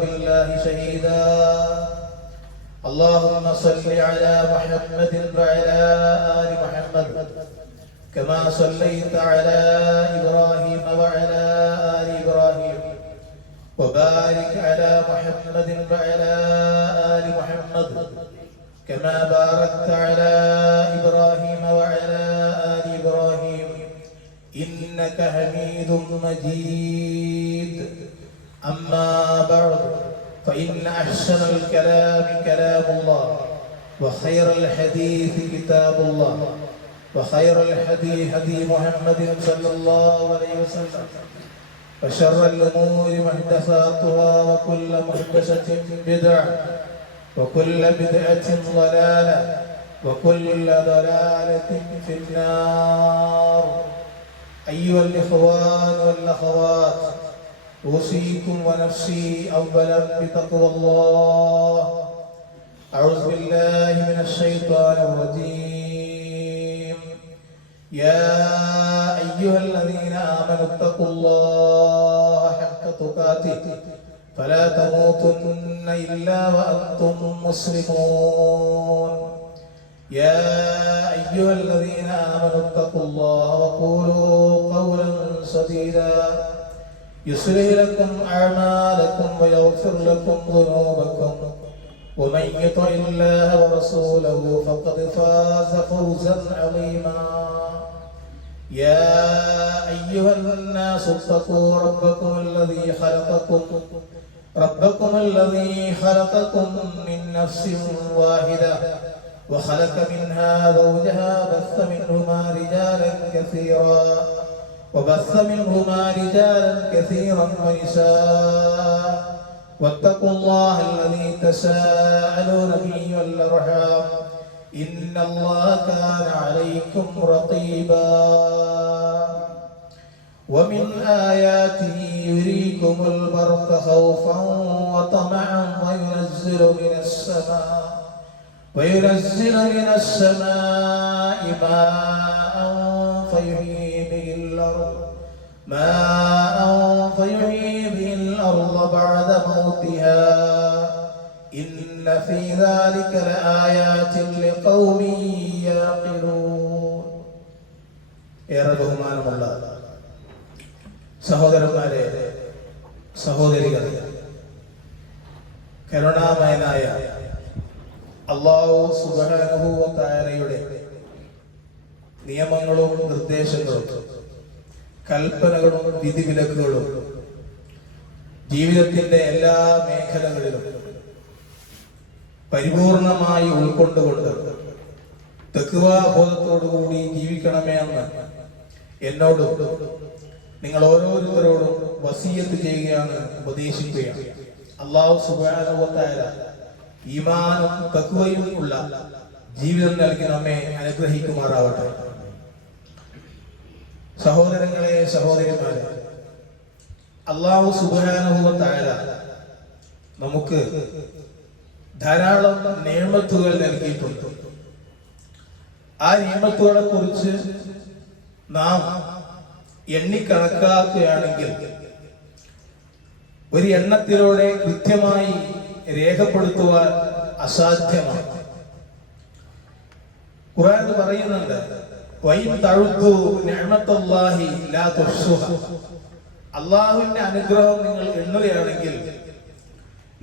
بالله شهيدا اللهم صل على محمد وعلى آل محمد كما صليت على إبراهيم وعلى آل إبراهيم وبارك على محمد وعلى آل محمد كما باركت على إبراهيم وعلى آل إبراهيم إنك حميد مجيد. أما بعد فإن أحسن الكلام كلام الله وخير الحديث كتاب الله وخير الهدي هدي محمد صلى الله عليه وسلم وشر الأمور محدثاتها وكل محدثة بدعة وكل بدعة ضلالة وكل ضلالة في النار. أيها الإخوان والأخوات، أوصيكم ونفسي أولا بتقوى الله. أعوذ بالله من الشيطان الرجيم. يا أيها الذين آمنوا اتقوا الله حق تقاته فلا تموتن إلا وأنتم مسلمون. يا أيها الذين آمنوا اتقوا الله وقولوا قولا سديدا يصلح لكم أعمالكم ويغفر لكم ذنوبكم ومن يطع الله ورسوله فقد فاز فوزا عظيما. يا أيها الناس اتقوا ربكم الذي خلقكم من نفس واحدة وخلق منها زوجها وبث منهما رجالا كثيرا ونساء واتقوا الله الذي تساءلون به والأرحام إن الله كان عليكم رقيبا. ومن آياته يريكم البرق خوفا وطمعا وينزل من السماء ماء فيحيي به الأرض بعد موتها إن في ذلك لآيات لقوم يعقلون. ഏറെ ബഹുമാനമുള്ള സഹോദരന്മാരെ, സഹോദരികളെ, കരുണാമയനായ അല്ലാഹു സുബ്ഹാനഹു വ തആലയുടെ നിയമങ്ങളും നിർദ്ദേശങ്ങളും കൽപ്പനകളും വിധിവിലക്കുകളും ജീവിതത്തിന്റെ എല്ലാ മേഖലകളിലും പരിപൂർണമായി ഉൾക്കൊണ്ടുകൊണ്ട് തഖ്വാബോധത്തോടുകൂടി ജീവിക്കണമേ എന്ന് എന്നോടും നിങ്ങൾ ഓരോരുത്തരോടും വസിയത്ത് ചെയ്യുകയാണ്, ഉപദേശിക്കുകയാണ്. അല്ലാഹു സുബ്ഹാനഹു വ തആല ഈമാനും തഖ്വയും ഉള്ള ജീവിതം നൽകി നമ്മെ അനുഗ്രഹിക്കുമാറാവട്ടെ. സഹോദരങ്ങളെ, സഹോദരിമാരെ, അല്ലാഹു സുബ്ഹാനഹു വ തആല നമുക്ക് ധാരാളം നിഅമത്തുകൾ നൽകിയിട്ടുണ്ട്. ആ നിഅമത്തുകളെ കുറിച്ച് നാം എണ്ണിക്കണക്കാക്കുകയാണെങ്കിൽ ഒരു എണ്ണത്തിലൂടെ കൃത്യമായി രേഖപ്പെടുത്തുവാൻ അസാധ്യമാണ്. ഖുർആൻ പറയുന്നുണ്ട്, അള്ളാഹുവിന്റെ അനുഗ്രഹം നിങ്ങൾ എണ്ണുകയാണെങ്കിൽ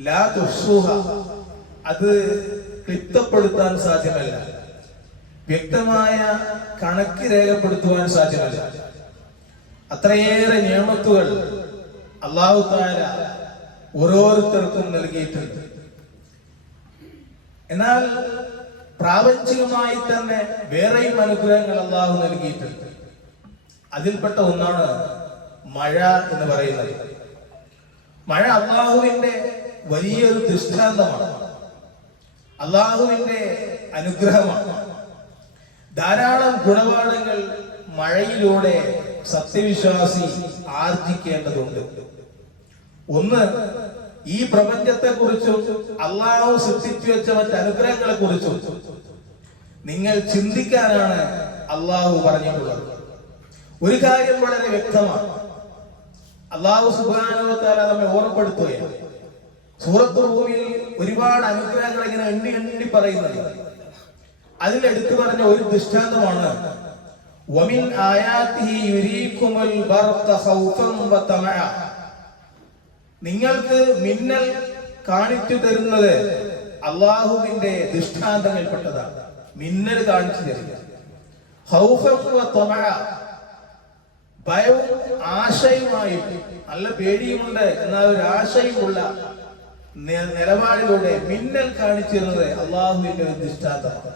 ലാ തുഹ്സുഹ, അത് ക്ലിപ്തപ്പെടുത്താൻ സാധ്യമല്ല, വ്യക്തമായ കണക്ക് രേഖപ്പെടുത്തുവാൻ സാധ്യമല്ല. അത്രയേറെ നിഅമത്തുകൾ അല്ലാഹു തആല ഓരോരുത്തർക്കും നൽകിയിട്ടുണ്ട്. എന്നാൽ പ്രാപഞ്ചികമായി തന്നെ വേറെയും അനുഗ്രഹങ്ങൾ അല്ലാഹു നൽകിയിട്ടുണ്ട്. അതിൽപ്പെട്ട ഒന്നാണ് മഴ എന്ന് പറയുന്നത്. മഴ അല്ലാഹുവിന്റെ വലിയൊരു ദൃഷ്ടാന്തമാണ്, അല്ലാഹുവിന്റെ അനുഗ്രഹമാണ്. ധാരാളം ഗുണപാഠങ്ങൾ മഴയിലൂടെ സത്യവിശ്വാസി ആർജിക്കേണ്ടതുണ്ട്. ഒന്ന്, ഈ പ്രപഞ്ചത്തെ കുറിച്ചും അള്ളാഹു സൃഷ്ടിച്ചു വെച്ച മറ്റ് അനുഗ്രഹങ്ങളെ കുറിച്ചും നിങ്ങൾ ചിന്തിക്കാനാണ് അള്ളാഹു പറഞ്ഞിട്ടുള്ളത്. ഒരു കാര്യം വളരെ വ്യക്തമാണ്, അള്ളാഹു സുബ്ഹാനഹു വ തആല നമ്മെ ഓർമ്മപ്പെടുത്തുകയാണ്, സൂറത്ത് റൂമിൽ ഒരുപാട് അനുഗ്രഹങ്ങൾ ഇങ്ങനെ എണ്ണി എണ്ണി പറയുന്നത്. അതിൽ എടുത്തു പറഞ്ഞ ഒരു ദൃഷ്ടാന്തമാണ് വമിൻ ആയാതിഹി യുരീകുമുൽ ബർഖ ഖൗഫൻ വതമഅ. നിങ്ങൾക്ക് മിന്നൽ കാണിച്ചു തരുന്നത് അള്ളാഹുവിന്റെ ദൃഷ്ടാന്തങ്ങളിൽപ്പെട്ടതാണ്. മിന്നൽ കാണിച്ചു തരിക, ഖൗഫൻ വതമഅ, ഭയവും ആശയുമായി, നല്ല പേടിയുമുണ്ട് എന്നാൽ ഒരു ആശയുമുള്ള നിലപാടിലൂടെ മിന്നൽ കാണിച്ചിരുന്നത് അള്ളാഹുവിന്റെ ഒരു ദൃഷ്ടാന്തമാണ്.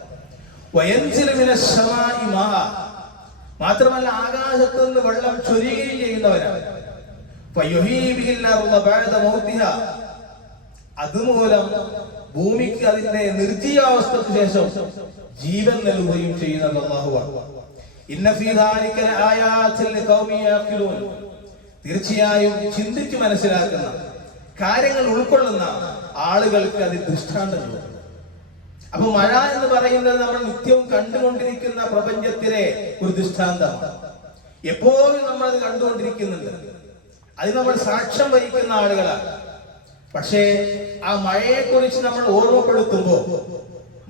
വയൻസിലു മിനസ് സമാഇ മാ, മാത്രമല്ല ആകാശത്ത് നിന്ന് വെള്ളം ചൊരിയുകയും ചെയ്യുന്നവരാണ്. അതുമൂലം ഭൂമിക്ക് അതിന്റെ നിർജീവാവസ്ഥയ്ക്ക് ശേഷം ജീവൻ നൽകുകയും ചെയ്യുന്നത് അല്ലാഹുവാണ്. തീർച്ചയായും ചിന്തിച്ചു മനസ്സിലാക്കുന്ന കാര്യങ്ങൾ ഉൾക്കൊള്ളുന്ന ആളുകൾക്ക് അതിൽ ദൃഷ്ടാന്തങ്ങളുണ്ട്. അപ്പൊ മഴ എന്ന് പറയുന്നത് നമ്മൾ നിത്യവും കണ്ടുകൊണ്ടിരിക്കുന്ന പ്രപഞ്ചത്തിലെ ഒരു ദൃഷ്ടാന്തമാണ്. എപ്പോഴും നമ്മൾ അത് കണ്ടുകൊണ്ടിരിക്കുന്നുണ്ട്, അത് നമ്മൾ സാക്ഷ്യം വഹിക്കുന്ന ആളുകളാണ്. പക്ഷേ ആ മഴയെ കുറിച്ച് നമ്മൾ ഓർമ്മപ്പെടുത്തുമ്പോ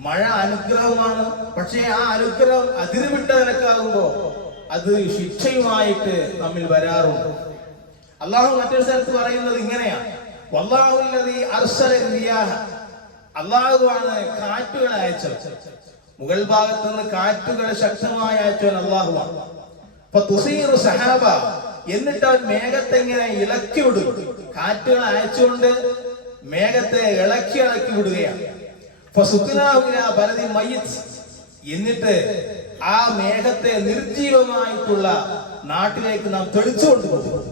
മഴ അനുഗ്രഹമാണ്. പക്ഷേ ആ അനുഗ്രഹം അതിരുവിട്ട നിലക്കാകുമ്പോ അത് ശിക്ഷയുമായിട്ട് നമ്മിൽ വരാറുണ്ട്. അള്ളാഹു മറ്റൊരു സ്ഥലത്ത് പറയുന്നത് ഇങ്ങനെയാണ്, വല്ലാഹുല്ലദീ അർസല റിയാഹ, അള്ളാഹുവാണ് കാറ്റുകൾ അയച്ചത്. മുകൾ ഭാഗത്ത് നിന്ന് കാറ്റുകൾ ശക്തമായി അയച്ചവൻ അള്ളാഹുവാണ്. ഫതുസീറു സഹാബ, എന്നിട്ട് അവൻ മേഘത്തെ ഇങ്ങനെ ഇളക്കി വിടും. കാറ്റുകൾ അയച്ചുകൊണ്ട് മേഘത്തെ ഇളക്കി വിടുകയാണ്. എന്നിട്ട് ആ മേഘത്തെ നിർജീവമായിട്ടുള്ള നാട്ടിലേക്ക് നാം തെളിച്ചു കൊണ്ടുപോകും.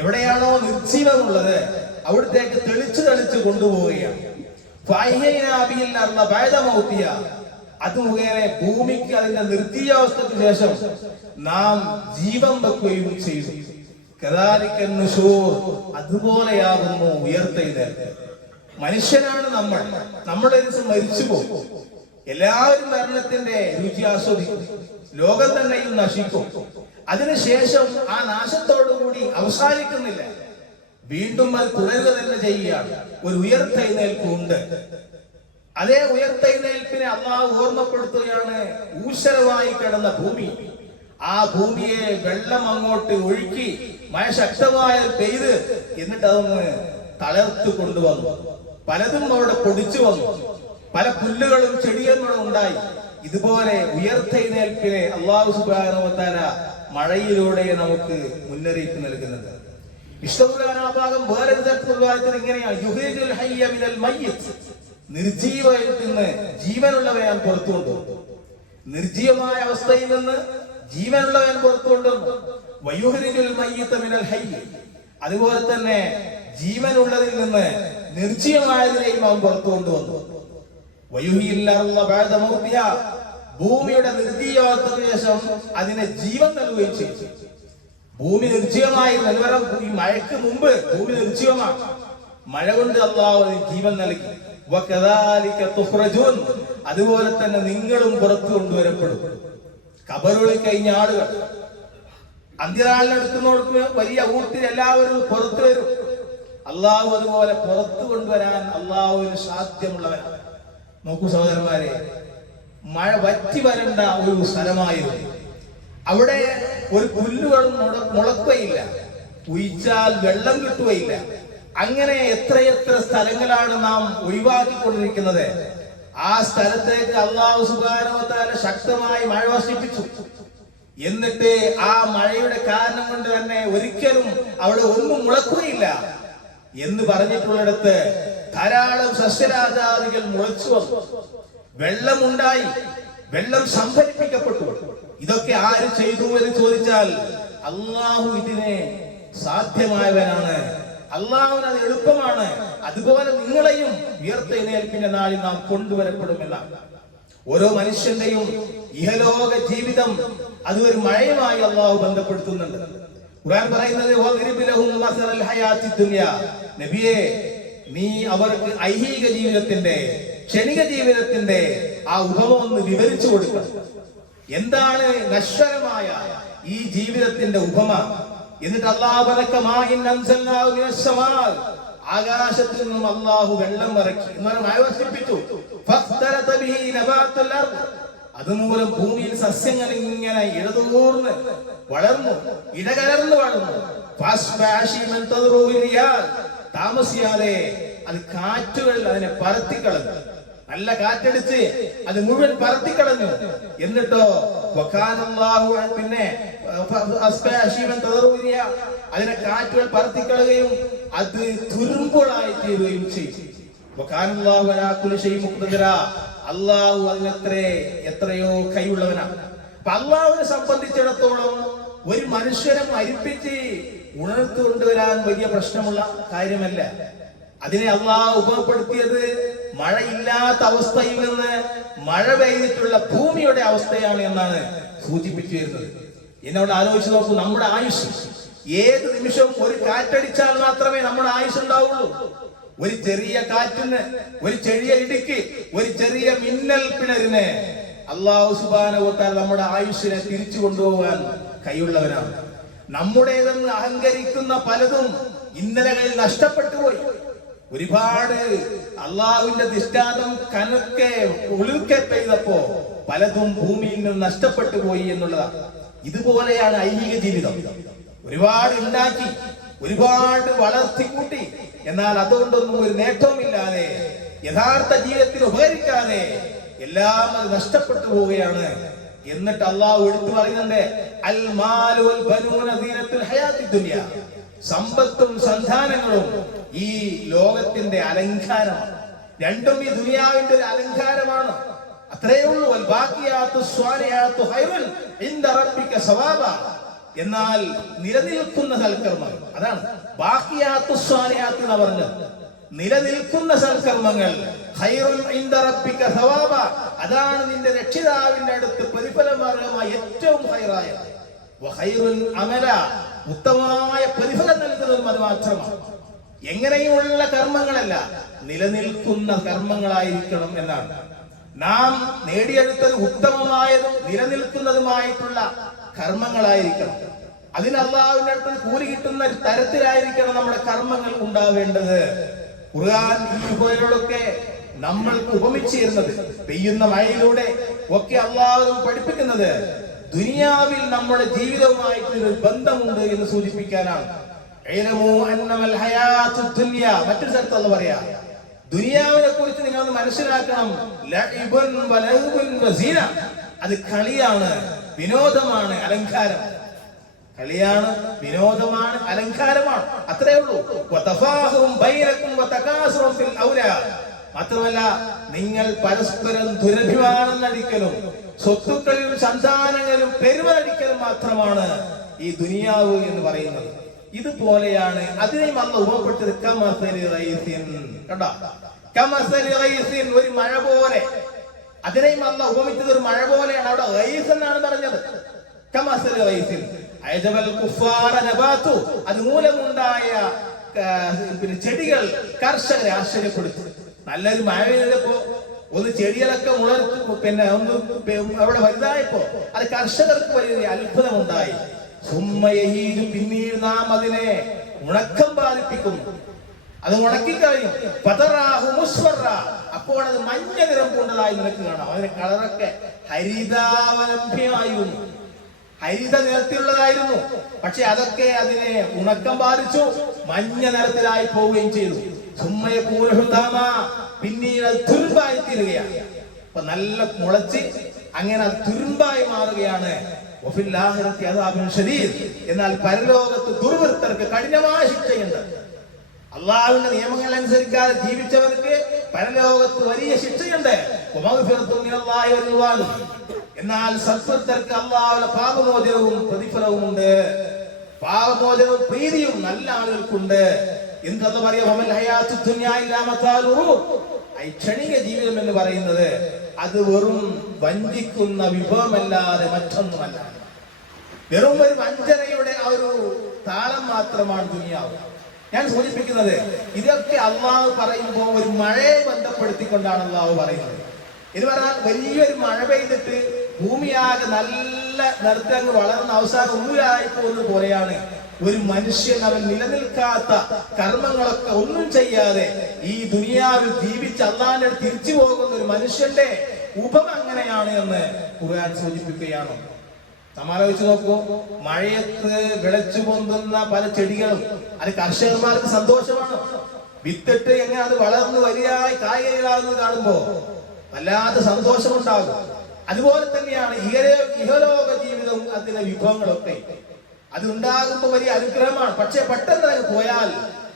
എവിടെയാണോ നിർജീവമുള്ളത് അവിടത്തേക്ക് തെളിച്ചു കൊണ്ടുപോവുകയാണ്. അത് മുഖേന ഭൂമിക്ക് അതിന്റെ നിർജീവാവസ്ഥയ്ക്ക് ശേഷം നാം ജീവൻ വെക്കുകയും ചെയ്തു. അതുപോലെയാകുന്നു ഉയർത്തെഴുന്നേൽപ്പ്. മനുഷ്യനാണ് നമ്മൾ, നമ്മുടെ ദിവസം മരിച്ചു പോകും. എല്ലാവരും മരണത്തിന്റെ രുചി ആസ്വദിക്കും, ലോകം തന്നെയും നശിക്കും. അതിനുശേഷം ആ നാശത്തോടുകൂടി അവസാനിക്കുന്നില്ല, വീണ്ടും അത് തുടരുക തന്നെ ചെയ്യുകയാണ്. ഒരു ഉയർത്തെഴുന്നേൽപ്പ് ഉണ്ട്. അതേ ഉയർത്തെഴുന്നേൽപ്പിനെ അള്ളാഹു ഓർമ്മപ്പെടുത്തുകയാണ്. ഊഷരമായി കിടന്ന ഭൂമി, ആ ഭൂമിയെ വെള്ളം അങ്ങോട്ട് ഒഴുക്കി മഴ ശക്തമായ പെയ്ത് എന്നിട്ട് അതൊന്ന് തളർത്തു കൊണ്ടുവന്നു. പലതും അവിടെ പൊടിച്ചു വന്നു, പല പുല്ലുകളും ചെടികളും ഉണ്ടായി. ഇതുപോലെ ഉയർത്തെഴുന്നേൽപ്പിനെ അല്ലാഹു സുബ്ഹാനഹു വ തആല മഴയിലൂടെ നമുക്ക് മുന്നറിയിപ്പ് നൽകുന്നുണ്ട്. വിശുദ്ധ വേറെ ഇങ്ങനെയാണ്, യുഹീജുൽ ഹയ്യ മിനൽ മയ്യിത്ത്, നിർജീവയിൽ നിന്ന് ജീവനുള്ളവയാൻ പുറത്തു കൊണ്ടുവന്നു. നിർജീവമായ അവസ്ഥയിൽ നിന്ന് ജീവനുള്ളവൻ പുറത്തു കൊണ്ടുവന്നു. വയുഹ്രിജുൽ മയ്യിത്ത മിനൽ ഹയ്യ, അതുപോലെ തന്നെ ജീവനുള്ളതിൽ നിന്ന് നിർജീവമായതിനെയും അവൻ പുറത്തു കൊണ്ടുവന്നു. ഭൂമിയുടെ നിർജീവാവസ്ഥയ്ക്ക് ശേഷം അതിനെ ജീവൻ നൽകുകയും ചെയ്തു. ഭൂമി നിർജീവമായി ഈ മഴയ്ക്ക് മുമ്പ് ഭൂമി നിർജീവമാണ്. മഴ കൊണ്ട് അല്ലാഹു ജീവൻ നൽകി. അതുപോലെ തന്നെ നിങ്ങളും പുറത്തു കൊണ്ടുവരപ്പെടും. കബറുകളിൽ കഴിഞ്ഞ ആളുകൾ അന്ത്യനാളിനെടുക്കുന്നവർക്ക് വലിയ ഊട്ടിൽ എല്ലാവരും പുറത്തു വരും. അള്ളാഹു അതുപോലെ പുറത്തു കൊണ്ടുവരാൻ അള്ളാഹുവിന് സാധ്യമുള്ളവനാണ്. നോക്കൂ സഹോദരന്മാരെ, മഴ വറ്റി വരേണ്ട ഒരു സ്ഥലമായിരുന്നു. അവിടെ ഒരു പുല്ലുകളും മുളക്കുകയില്ല, കുഴിച്ചാൽ വെള്ളം കിട്ടുകയില്ല. അങ്ങനെ എത്രയെത്ര സ്ഥലങ്ങളാണ് നാം ഒഴിവാക്കിക്കൊണ്ടിരിക്കുന്നത്. ആ സ്ഥലത്തേക്ക് അല്ലാഹു സുബ്ഹാനഹു വ തആല ശക്തമായി മഴ വർഷിപ്പിച്ചു. എന്നിട്ട് ആ മഴയുടെ കാരണം കൊണ്ട് തന്നെ ഒരിക്കലും അവിടെ ഒന്നും മുളക്കുകയില്ല എന്ന് പറഞ്ഞിട്ടുള്ളിടത്ത് ധാരാളം സസ്യരാജാദികൾ മുളച്ചു വന്നു, വെള്ളമുണ്ടായി, വെള്ളം സംഭരിപ്പിക്കപ്പെട്ടു. ഇതൊക്കെ ആര് ചെയ്തു എന്ന് ചോദിച്ചാൽ അല്ലാഹു ഇതിനെ സാധ്യമായവനാണ്, അല്ലാഹുവിന് അത് എളുപ്പമാണ്. അതുപോലെ നിങ്ങളെയും ഉയർത്തെഴുന്നേൽപ്പിന്റെ നാളിൽ നാം കൊണ്ടുവരപ്പെടുമെന്നാണ്. ഓരോ മനുഷ്യന്റെയും ഇഹലോക ജീവിതം അത് ഒരു മഴയുമായി അല്ലാഹു ബന്ധപ്പെടുത്തുന്നുണ്ട്. ഖുർആൻ പറയുന്നത് നബിയെ, നീ അവർക്ക് ഐഹിക ജീവിതത്തിന്റെ, ക്ഷണിക ജീവിതത്തിന്റെ ആ ഉപമ ഒന്ന് വിവരിച്ചു കൊടുക്കണം. എന്താണ് നശ്വരമായ ഈ ജീവിതത്തിന്റെ ഉപമ? എന്നിട്ട് അല്ലാഹു ആകാശത്തിൽ നിന്നും അള്ളാഹു വെള്ളം ഇറക്കി എന്ന് മഴ വർഷിപ്പിച്ചു. അതുമൂലം ഭൂമിയിൽ സസ്യങ്ങൾ ഇങ്ങനെ ഇടതൂർന്ന് വളർന്നു, ഇടകലർന്ന് വളർന്നു. താമസിയാതെ അത് കാറ്റുകൾ അതിനെ പറത്തിക്കളഞ്ഞു. നല്ല കാറ്റടിച്ച് അത് മുഴുവൻ പറത്തിക്കളഞ്ഞു. എന്നിട്ടോ പിന്നെ അതിനെ കാറ്റുകൾ പറത്തിക്കളയുകയും അത് തുരുമ്പുകളായി തീരുകയും ചെയ്തു. അള്ളാഹു അതിനത്രേ എത്രയോ കൈയുള്ളവനാണ്. അപ്പൊ അള്ളാഹുവിനെ സംബന്ധിച്ചിടത്തോളം ഒരു മനുഷ്യനെ മരിപ്പിച്ച് ഉണർത്തുകൊണ്ടുവരാൻ വലിയ പ്രശ്നമുള്ള കാര്യമല്ല. അതിനെ അള്ളാഹു ഉപയോഗപ്പെടുത്തിയത് മഴയില്ലാത്ത അവസ്ഥയിൽ നിന്ന് മഴ പെയ്തിട്ടുള്ള ഭൂമിയുടെ അവസ്ഥയാണ് എന്നാണ് സൂചിപ്പിച്ചു വരുന്നത്. എന്നോട് ആലോചിച്ച് നോക്കൂ, നമ്മുടെ ആയുഷ് ഏത് നിമിഷവും ഒരു കാറ്റടിച്ചാൽ മാത്രമേ നമ്മുടെ ആയുഷ് ഉണ്ടാവുള്ളൂ. ഒരു ചെറിയ കാറ്റിന്, ഒരു ചെറിയ ഇടുക്കി, ഒരു ചെറിയ മിന്നൽ പിണരിന് അല്ലാഹു സുബ്ഹാനഹു വ തആല നമ്മുടെ ആയുസ്സിനെ തിരിച്ചു കൊണ്ടുപോകാൻ കഴിവുള്ളവനാണ്. നമ്മുടേതെന്ന് അഹങ്കരിക്കുന്ന പലതും ഇന്നലകളിൽ നഷ്ടപ്പെട്ടു പോയി. ഒരുപാട് അള്ളാഹുവിന്റെ ദൃഷ്ടാന്തം കനക്കെ ഉളുക്കെ പെയ്തപ്പോ പലതും ഭൂമിയിൽ നിന്ന് നഷ്ടപ്പെട്ടു പോയി എന്നുള്ളതാണ്. ഇതുപോലെയാണ് ഐഹിക ജീവിതം. ഒരുപാട് ഉണ്ടാക്കി, ഒരുപാട് വളർത്തിക്കൂട്ടി, എന്നാൽ അതുകൊണ്ടൊന്നും ഒരു നേട്ടവുമില്ലാതെ, യഥാർത്ഥ ജീവിതത്തിൽ ഉപകരിക്കാതെ എല്ലാം അത് നഷ്ടപ്പെട്ടു പോവുകയാണ്. എന്നിട്ട് അള്ളാഹു എടുത്തു പറയുന്നുണ്ട്, അൽ മാലു വൽ ബനൂന സീനത്തുൽ ഹയാത്തി ദുനിയ. സമ്പത്തും സന്താനങ്ങളും ഈ ലോകത്തിന്റെ അലങ്കാരമാണ്. രണ്ടും ഈ ദുനിയാവിന്റെ ഒരു അലങ്കാരമാണ്. അത്രയേ ഉള്ളൂ. വൽ ബാഖിയാത്തു സ്വാലിഹാത്തു ഖൈറുൻ ഇൻദ റബ്ബിക സവാബ. എന്നാൽ നിലനിൽക്കുന്ന സൽക്കർമ്മങ്ങൾ, അതാണ് ബാഖിയാത്തു സ്വാലിഹാത്ത് എന്ന് പറഞ്ഞത്. നിലനിൽക്കുന്ന സൽക്കർമ്മങ്ങൾ ഖൈറുൻ ഇൻദ റബ്ബിക സവാബ, അതാണ് നിന്റെ രക്ഷിതാവിന്റെ അടുത്ത് പ്രതിഫലമാർഗമായി ഏറ്റവും ഖൈറായത്. വഖൈറുൻ അമല, ഉത്തമമായ പ്രതിഫലം നൽകുന്നതും അത് മാത്രമാണ്. എങ്ങനെയുള്ള കർമ്മങ്ങളല്ല, നിലനിൽക്കുന്ന കർമ്മങ്ങളായിരിക്കണം എന്നാണ്. നാം നേടിയെടുത്തത് ഉത്തമമായതും നിലനിൽക്കുന്നതുമായിട്ടുള്ള കർമ്മങ്ങളായിരിക്കണം. അതിന് അല്ലാഹുവിന്റെ അടുത്ത് കൂലി കിട്ടുന്ന തരത്തിലായിരിക്കണം നമ്മുടെ കർമ്മങ്ങൾ ഉണ്ടാവേണ്ടത്. ഖുർആൻ ഈ ഉപയോടൊക്കെ നമ്മൾക്ക് ഉപമിച്ചിരുന്നത്, പെയ്യുന്ന മഴയിലൂടെ ഒക്കെ അല്ലാഹു പഠിപ്പിക്കുന്നത് ദുനിയാവിൽ നമ്മുടെ ജീവിതവുമായിട്ടൊരു ബന്ധമുണ്ട് എന്ന് സൂചിപ്പിക്കാനാണ്. മറ്റൊരു സ്ഥലത്തുള്ള പറയാ, ദുനിയാവിനെ കുറിച്ച് നിങ്ങൾ മനസ്സിലാക്കണം. അത് കളിയാണ്, വിനോദമാണ്, അലങ്കാരം. കളിയാണ്, വിനോദമാണ്, അലങ്കാരമാണ്. അത്രേ ഉള്ളൂ. മാത്രമല്ല, നിങ്ങൾ പരസ്പരം ദുരഭിമാനം നടിക്കലും സ്വത്തുക്കളിലും സന്താനങ്ങളിലും പെരുമനടിക്കലും മാത്രമാണ് ഈ ദുനിയാവ് എന്ന് പറയുന്നത്. ഇതുപോലെയാണ് അതിനെയും അല്ല ഉപപ്പെട്ടത്. കണ്ടോ, ഒരു മഴ പോലെ. അതിനെയും അല്ല ഉപമിച്ചത് ഒരു മഴ പോലെയാണ്. അവിടെ ഗൈസ് എന്നാണ് പറഞ്ഞത്. അത് മൂലമുണ്ടായ ചെടികൾ കർഷകരെ ആശ്ചര്യപ്പെടുത്തി. നല്ലൊരു മഴ പെയ്തപ്പോ ഒന്ന് ചെടികളൊക്കെ ഉണർത്തു, പിന്നെ ഒന്ന് അവിടെ വലുതായപ്പോ അത് കർഷകർക്ക് വലിയ അത്ഭുതമുണ്ടായി. പിന്നീട് നാം അതിനെ ഉണക്കം ബാധിപ്പിക്കുന്നു, അത് ഉണക്കിക്കഴിയും. അപ്പോൾ അത് മഞ്ഞ നിറം കൊണ്ടതായി നിനക്ക് കാണാം. അതിന്റെ കളറൊക്കെ ഹരിതാവലംഭ്യമായിരുന്നു, ഹരിത നിറത്തിലുള്ളതായിരുന്നു. പക്ഷെ അതൊക്കെ അതിനെ ഉണക്കം ബാധിച്ചു, മഞ്ഞ നിറത്തിലായി പോവുകയും ചെയ്തു. പിന്നീട് അത് തുരുമ്പായി തീരുകയാണ്. അപ്പൊ നല്ല മുളച്ച് അങ്ങനെ അത് തുരുമ്പായി മാറുകയാണ്. എന്നാൽ പരലോകത്ത് ദുർവൃത്തർക്ക് കഠിനമായ ശിക്ഷയുണ്ട്. അള്ളാഹുവിന്റെ നിയമങ്ങൾ അനുസരിക്കാതെ ജീവിച്ചവർക്ക് പരലോകത്ത് വലിയ ശിക്ഷയുണ്ട്. എന്നാൽ സത്വൃത്തർക്ക് അള്ളാഹുവിന്റെ പാപമോചനവും പ്രതിഫലവും ഉണ്ട്. പാപമോചനവും പ്രീതിയും നല്ല ആളുകൾക്കുണ്ട്. എന്തെന്ന് പറയാ, ക്ഷണിക ജീവിതം എന്ന് പറയുന്നത് അത് വെറും വഞ്ചിക്കുന്ന വിഭവമല്ലാതെ മറ്റൊന്നുമല്ല. വെറും ഒരു വഞ്ചനയുടെ ആ ഒരു താളം മാത്രമാണ് ദുനിയാവ്. ഞാൻ സൂചിപ്പിക്കുന്നത് ഇതൊക്കെ അള്ളാഹു പറയുമ്പോൾ ഒരു മഴയെ ബന്ധപ്പെടുത്തിക്കൊണ്ടാണ് അള്ളാഹു പറയുന്നത്. ഇത് പറഞ്ഞാൽ വലിയൊരു മഴ പെയ്തിട്ട് ഭൂമിയാകെ നല്ല നിറത്തങ്ങ് വളർന്ന അവസാനം ഉള്ളിലായി പോകുന്നത് പോലെയാണ് ഒരു മനുഷ്യൻ അവൻ നിലനിൽക്കാത്ത കർമ്മങ്ങളൊക്കെ ഒന്നും ചെയ്യാതെ ഈ ദുനിയാവിൽ ജീവിച്ച് അള്ളാഹിന്റെ തിരിച്ചു പോകുന്ന ഒരു മനുഷ്യന്റെ ഉപമ അങ്ങനെയാണ് എന്ന് ഖുർആൻ സൂചിപ്പിക്കുകയാണ്. സമാലോചിച്ച് നോക്കൂ, മഴയത്ത് വിളച്ചു പൊന്തുന്ന പല ചെടികളും അത് കർഷകന്മാർക്ക് സന്തോഷമാണ്. വിത്തിട്ട് എങ്ങനെ അത് വളർന്നു വരിയായി കായകളാകുന്നത് കാണുമ്പോ വല്ലാത്ത സന്തോഷമുണ്ടാകും. അതുപോലെ തന്നെയാണ് ഇഹലോക ജീവിതം, അതിലെ വിഭവങ്ങളൊക്കെ അത് ഉണ്ടാകുമ്പോ വലിയ അനുഗ്രഹമാണ്. പക്ഷെ പെട്ടെന്ന് അത് പോയാൽ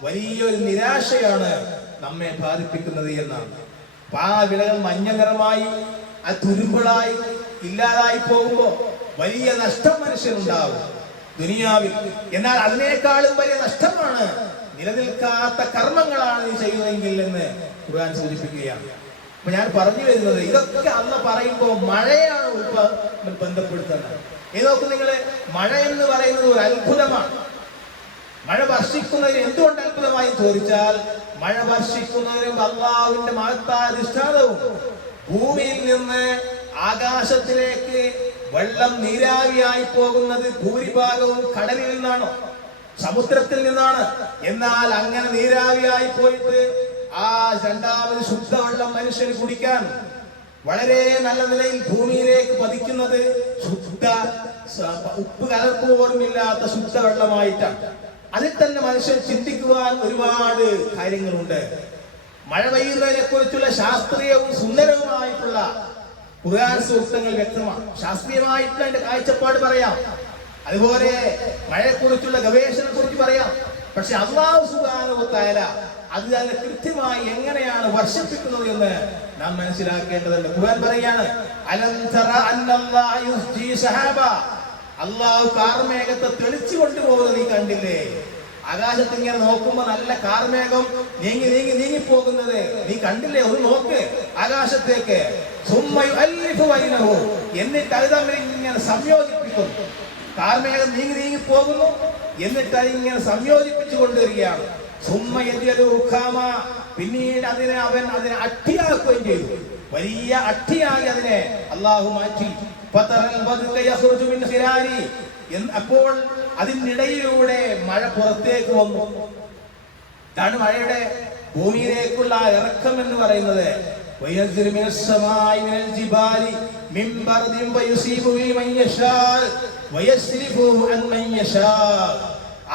വലിയൊരു നിരാശയാണ് നമ്മെ ബാധിപ്പിക്കുന്നത് എന്നാണ്. അപ്പൊ ആ വിളകൾ മഞ്ഞ നിറമായി ആ തുരുമ്പുകളായി ഇല്ലാതായി പോകുമ്പോ വലിയ നഷ്ടം മനുഷ്യനുണ്ടാവും ദുനിയാവിൽ. എന്നാൽ അതിനേക്കാളും വലിയ നഷ്ടമാണ് നിലനിൽക്കാത്ത കർമ്മങ്ങളാണ് നീ ചെയ്യുന്നതെങ്കിൽ എന്ന് ഖുർആൻ സൂചിപ്പിക്കുകയാണ്. അപ്പൊ ഞാൻ പറഞ്ഞു വരുന്നത്, ഇതൊക്കെ അന്ന് പറയുമ്പോ മഴയാണ് ബന്ധപ്പെടുത്തുന്നത്. ഇത് നോക്കൂ നിങ്ങള്, മഴ എന്ന് പറയുന്നത് ഒരു അത്ഭുതമാണ്. മഴ വർഷിക്കുന്നതിന് എന്തുകൊണ്ട് അത്ഭുതമായി ചോദിച്ചാൽ, മഴ വർഷിക്കുന്നതിനും അല്ലാഹുവിന്റെ മഹത്തായ ദൃഷ്ടാന്തവും ഭൂമിയിൽ നിന്ന് ആകാശത്തിലേക്ക് വെള്ളം നീരാവിയായി പോകുന്നത് ഭൂരിഭാഗവും കടലിൽ നിന്നാണോ, സമുദ്രത്തിൽ നിന്നാണ്. എന്നാൽ അങ്ങനെ നീരാവിയായി പോയിട്ട് ആ രണ്ടാമത് ശുദ്ധവെള്ളം മനുഷ്യന് കുടിക്കാൻ വളരെ നല്ല നിലയിൽ ഭൂമിയിലേക്ക് പതിക്കുന്നത് ശുദ്ധ, ഉപ്പ് കലർപ്പ് പോലും ഇല്ലാത്ത ശുദ്ധവെള്ളമായിട്ടാണ്. അതിൽ തന്നെ മനുഷ്യൻ ചിന്തിക്കുവാൻ ഒരുപാട് കാര്യങ്ങളുണ്ട്. മഴ പെയ്യുന്നതിനെ കുറിച്ചുള്ള ശാസ്ത്രീയവും സുന്ദരവുമായിട്ടുള്ള ഖുർആൻ സൂക്തങ്ങൾ വ്യക്തമാണ്. ശാസ്ത്രീയമായിട്ടുള്ള അതിന്റെ കാഴ്ചപ്പാട് പറയാം, അതുപോലെ മഴയെക്കുറിച്ചുള്ള ഗവേഷണത്തെ കുറിച്ച് പറയാം. പക്ഷെ അല്ലാഹു സുബ്ഹാനഹു വ തആല അത് തന്നെ കൃത്യമായി എങ്ങനെയാണ് വർഷിപ്പിക്കുന്നത് എന്ന് നാം മനസ്സിലാക്കേണ്ടതുണ്ട്. ഖുർആൻ പറയാണ്, അലം തറ അന്നല്ലാഹ യുസ്ജി സഹാബ, അല്ലാഹു കാർമേഘത്തെ തെളിച്ചു കൊണ്ടുപോകുന്നത് നീ കണ്ടില്ലേ? ആകാശത്ത് ഇങ്ങനെ നോക്കുമ്പോ നല്ല കാർമേഘം നീങ്ങി നീങ്ങി നീങ്ങി പോകുന്നത് നീ കണ്ടില്ലേ? ഒന്ന് നോക്ക് ആകാശത്തേക്ക്. എന്നിട്ട് അത് തമ്മിൽ ഇങ്ങനെ സംയോജിപ്പിക്കും. കാർമേഘം നീങ്ങി നീങ്ങി പോകുന്നു, എന്നിട്ട് അത് ഇങ്ങനെ സംയോജിപ്പിച്ചു കൊണ്ടുവരികയാണ്. പിന്നീട് അവൻ അതിനെ അട്ടിയാക്കുകയും ചെയ്തു. വലിയ അട്ടിയായി അതിനെ അല്ലാഹു മാറ്റി. അപ്പോൾ അതിനിടയിലൂടെ മഴ പുറത്തേക്ക് വന്നു. ഇതാണ് മഴയുടെ ഭൂമിയിലേക്കുള്ള ഇറക്കം എന്ന് പറയുന്നത്.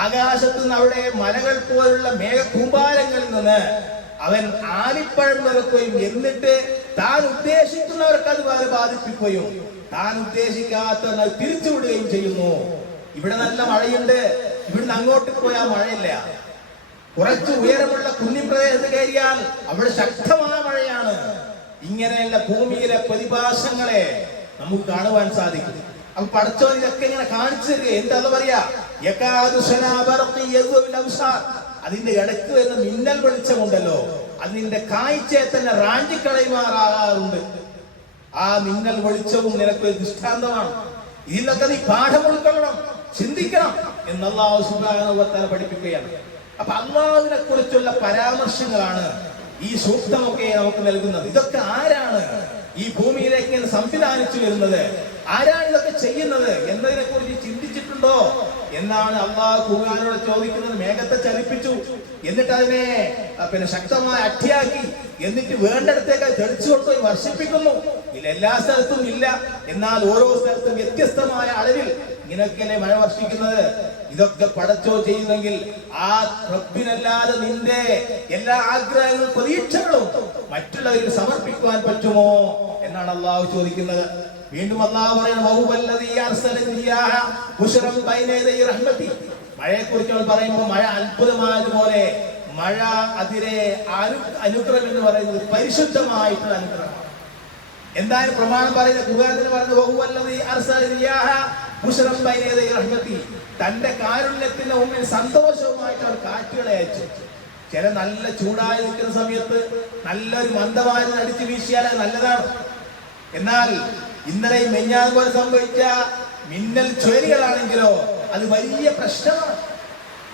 ആകാശത്ത് നിന്ന് അവിടെ മലകൾ പോലുള്ള മേഘകൂമ്പാരങ്ങളിൽ നിന്ന് അവൻ ആലിപ്പഴം നിറക്കുകയും എന്നിട്ട് താൻ ഉദ്ദേശിക്കുന്നവർക്ക് അത് ബാധിപ്പിക്കുകയും താൻ ഉദ്ദേശിക്കാത്ത തിരിച്ചുവിടുകയും ചെയ്യുന്നു. ഇവിടെ നല്ല മഴയുണ്ട്, ഇവിടുന്ന് അങ്ങോട്ട് പോയാൽ മഴയില്ല. കുറച്ച് ഉയരമുള്ള കുന്നിൻ പ്രദേശത്ത് കയറിയാൽ അവിടെ ശക്തമായ മഴയാണ്. ഇങ്ങനെയുള്ള ഭൂമിയിലെ പ്രതിഭാസങ്ങളെ നമുക്ക് കാണുവാൻ സാധിക്കും. അപ്പൊ പടച്ചോൻ ഇതൊക്കെ ഇങ്ങനെ കാണിച്ചു തരിക. എന്താ പറയാ, അതിന്റെ ഇടയ്ക്ക് വരുന്ന മിന്നൽ വെളിച്ചമുണ്ടല്ലോ, അതിന്റെ കാഴ്ചയെ തന്നെ റാഞ്ചിക്കളയുമാറാകാറുണ്ട്. ആ മിന്നൽ വെളിച്ചവും നിനക്ക് ദൃഷ്ടാന്തമാണ്. ഇതിലൊക്കെ നീ പാഠം ഉൾക്കൊള്ളണം, ചിന്തിക്കണം എന്ന് അല്ലാഹു സുബ്ഹാനഹു വ തആല പഠിപ്പിക്കുകയാണ്. അപ്പൊ അല്ലാഹുവിനെ കുറിച്ചുള്ള പരാമർശങ്ങളാണ് ഈ സൂക്തമൊക്കെ നമുക്ക് നൽകുന്നത്. ഇതൊക്കെ ആരാണ് ഈ ഭൂമിയിലേക്ക് സംവിധാനിച്ചു വരുന്നത്, ആരാണ് ഇതൊക്കെ ചെയ്യുന്നത് എന്നതിനെ കുറിച്ച് ചിന്തിച്ചിട്ടുണ്ടോ എന്നാണ് അല്ലാഹു ഖുർആനോട് ചോദിക്കുന്നത്. മേഘത്തെ ചലിപ്പിച്ചു, എന്നിട്ട് അതിനെ ശക്തമായി അട്ടിയാക്കി, എന്നിട്ട് വേണ്ടിടത്തേക്ക് തെളിച്ചു കൊണ്ടുപോയി വർഷിപ്പിക്കുന്നു. ഇതിൽ എല്ലാ സ്ഥലത്തും ഇല്ല, എന്നാൽ ഓരോ സ്ഥലത്തും വ്യത്യസ്തമായ അളവിൽ ഇങ്ങനെയൊക്കെയല്ലേ മഴ വർഷിക്കുന്നത്. ഇതൊക്കെ പടച്ചോ ചെയ്യുന്നെങ്കിൽ ആ റബ്ബിനല്ലാതെ നിന്റെ എല്ലാ ആഗ്രഹങ്ങളും പ്രതീക്ഷകളും മറ്റുള്ളവരിൽ സമർപ്പിക്കുവാൻ പറ്റുമോ എന്നാണ് അല്ലാഹു ചോദിക്കുന്നത്. വീണ്ടും അല്ലാഹു പറയുന്നു, മഴയെ കുറിച്ച് പറയുമ്പോൾ മഴ അത്ഭുതമായതുപോലെ മഴ അതിലെ അനുഗ്രഹം എന്ന് പറയുന്നത് പരിശുദ്ധമായിട്ടുള്ള അനുഗ്രഹമാണ്. എന്തായാലും പ്രമാണം പറയുന്നത് ഖുർആനിൽ പറയുന്നത് തന്റെ കാരുണ്യത്തിന്റെ മുമ്പിൽ സന്തോഷവുമായിട്ട് അവർ കാറ്റുകളെ അയച്ചു. ചില നല്ല ചൂടായി നിൽക്കുന്ന സമയത്ത് നല്ലൊരു മന്ദവായു അടിച്ചു വീശിയാൽ അത് നല്ലതാണ്. എന്നാൽ ഇന്നലെ മെഞ്ഞാൻ പോലെ സംഭവിച്ച മിന്നൽ ചുഴലികളാണെങ്കിലോ അത് വലിയ പ്രശ്നമാണ്.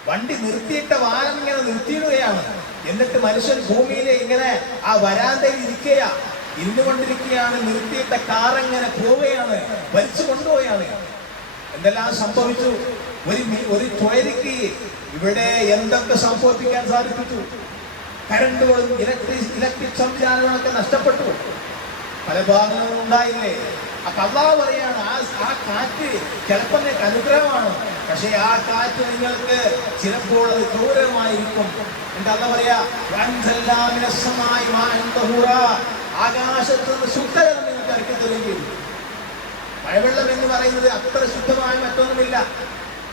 വണ്ടി നിർത്തിയിട്ട വാഹനം ഇങ്ങനെ നിർത്തിയിടുകയാണ്, എന്നിട്ട് മനുഷ്യൻ ഭൂമിയിൽ ഇങ്ങനെ ആ വരാന്തയിൽ ഇരുന്നുകൊണ്ടിരിക്കുകയാണ്. നിർത്തിയിട്ട കാർ എങ്ങനെ പോവുകയാണ്, വലിച്ചു കൊണ്ടുപോവുകയാണ്. എന്തെല്ലാം സംഭവിച്ചു. ഒരു ചുഴലിക്ക് ഇവിടെ എന്തൊക്കെ സംഭവിപ്പിക്കാൻ സാധിപ്പിച്ചു. കരണ്ടുകളും ഇലക്ട്രിക് സംവിധാനങ്ങളൊക്കെ നഷ്ടപ്പെട്ടു, പല ഭാഗങ്ങളും ഉണ്ടായില്ലേ. അപ്പൊ അല്ലാഹു പറയാണ് ആ കാറ്റ് ചിലപ്പോൾ നിങ്ങൾക്ക് അനുഗ്രഹമാണ്, പക്ഷെ ആ കാറ്റ് നിങ്ങൾക്ക് ചിലപ്പോൾ അത് ക്രൂരമായിരിക്കും. എന്താ പറയാ, ആകാശത്ത് നിന്ന് ശുദ്ധജലം നിങ്ങൾക്ക് ഇറക്കി തരുകയും. മഴവെള്ളം എന്ന് പറയുന്നത് അത്ര ശുദ്ധമായ മറ്റൊന്നുമില്ല,